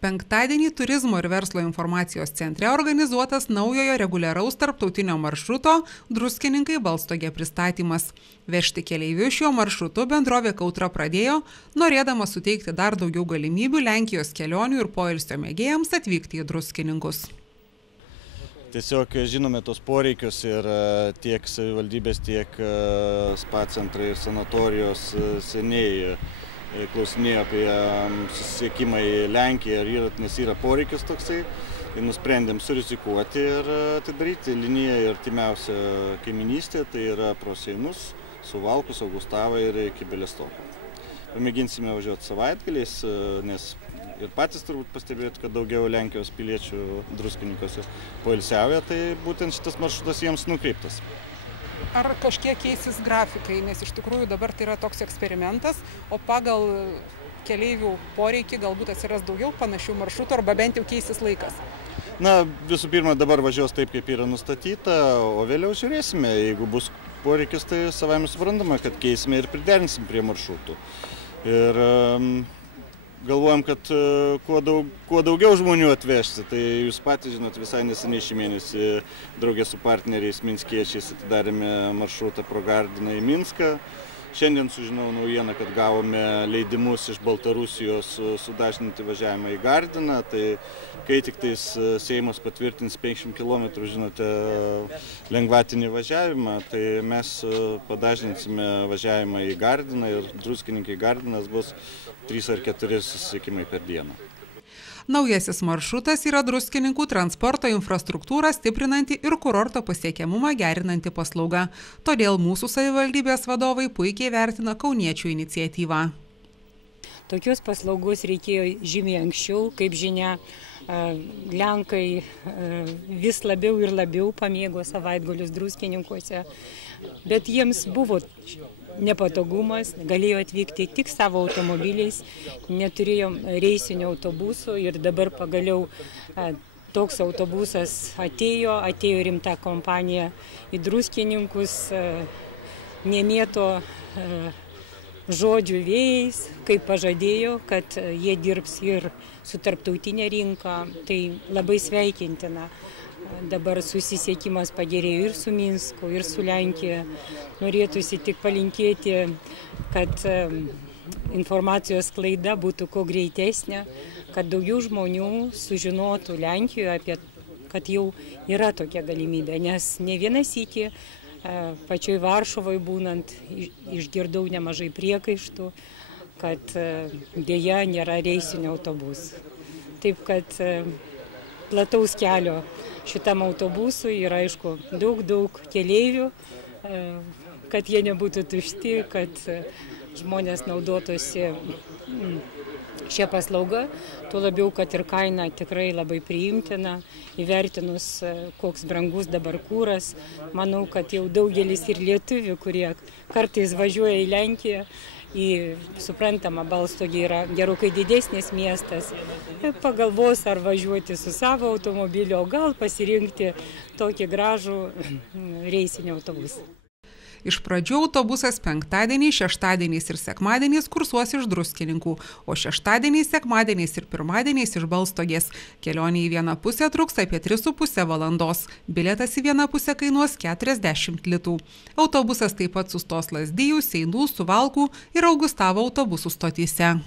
Penktadienį Turizmo ir verslo informacijos centre organizuotas naujojo reguliaraus tarptautinio maršruto Druskininkai-Balstogė pristatymas. Vežti keleivius šiuo maršrutu bendrovė Kautra pradėjo, norėdama suteikti dar daugiau galimybių Lenkijos kelionių ir poilsio mėgėjams atvykti į Druskininkus. Tiesiog žinome tos poreikius ir tiek savivaldybės, tiek spa centrai ir sanatorijos seniai klausinėjo apie susisiekimą į Lenkiją, nes yra poreikis toksai. Ir nusprendėm surizikuoti ir atidaryti liniją ir artimiausią kaiminystę, tai yra pro Seinus, Suvalkus, Augustavą ir iki Bialystoko. Pamėginsime važiuoti savaitgaliais, nes ir patys turbūt pastebėjote, kad daugiau Lenkijos piliečių Druskininkuose poilsiauja, tai būtent šitas maršrutas jiems nukreiptas. Ar kažkiek keisis grafikai, nes iš tikrųjų dabar tai yra toks eksperimentas, o pagal keleivių poreikį galbūt atsiras daugiau panašių maršrutų arba bent jau keisis laikas? Na, visų pirma, dabar važiuos taip, kaip yra nustatyta, o vėliau žiūrėsime. Jeigu bus poreikis, tai savaime suprantama, kad keisime ir priderinsim prie maršrutų. Ir galvojam, kad kuo daugiau žmonių atvežti. Tai jūs patys žinot, visai neseniai šį mėnesį draugė su partneriais minskiečiais atidarėme maršrutą pro Gardiną į Minską. Šiandien sužinau naujieną, kad gavome leidimus iš Baltarusijos sudažninti važiavimą į Gardiną. Tai kai tik tais Seimas patvirtins 50 km, žinote, lengvatinį važiavimą, tai mes padažninsime važiavimą į Gardiną ir Druskininkai Gardinas bus 3 ar 4 susisiekimai per dieną. Naujasis maršrutas yra Druskininkų transporto infrastruktūrą stiprinanti ir kurorto pasiekiamumą gerinanti paslauga. Todėl mūsų savivaldybės vadovai puikiai vertina kauniečių iniciatyvą. Tokios paslaugos reikėjo žymiai anksčiau, kaip žinia, Lenkai vis labiau ir labiau pamėgo savaitgalius Druskininkuose, bet jiems buvo nepatogumas, galėjo atvykti tik savo automobiliais, neturėjom reisinių autobusų ir dabar pagaliau toks autobusas atėjo rimta kompanija į Druskininkus, nemėto žodžių vėjais, kaip pažadėjo, kad jie dirbs ir su tarptautinė rinka, tai labai sveikintina. Dabar susisiekimas pagerėjo ir su Minsku, ir su Lenkija. Norėtųsi tik palinkėti, kad informacijos sklaida būtų kuo greitesnė, kad daugiau žmonių sužinotų Lenkijoje, kad jau yra tokia galimybė, nes ne vieną sykį pačioj Varšuvoje būnant išgirdau nemažai priekaištų, kad dėja nėra reisinių autobusų. Taip kad plataus kelio šitam autobusui ir aišku daug keleivių, kad jie nebūtų tušti, kad žmonės naudotųsi šią paslaugą, tuo labiau, kad ir kaina tikrai labai priimtina, įvertinus, koks brangus dabar kūras. Manau, kad jau daugelis ir lietuvių, kurie kartais važiuoja į Lenkiją, suprantama, Balstogė yra gerokai didesnis miestas, pagalvos ar važiuoti su savo automobiliu, o gal pasirinkti tokį gražų reisinį autobusą. Iš pradžių autobusas penktadieniais, šeštadieniais ir sekmadieniais kursuos iš Druskininkų, o šeštadieniais, sekmadieniais ir pirmadieniais iš Balstogės. Kelionė į vieną pusę truks apie 3,5 valandos. Bilietas į vieną pusę kainuos 40 litų. Autobusas taip pat sustos Lazdijų, Seinų, Suvalkų ir Augustavo autobusų stotyse.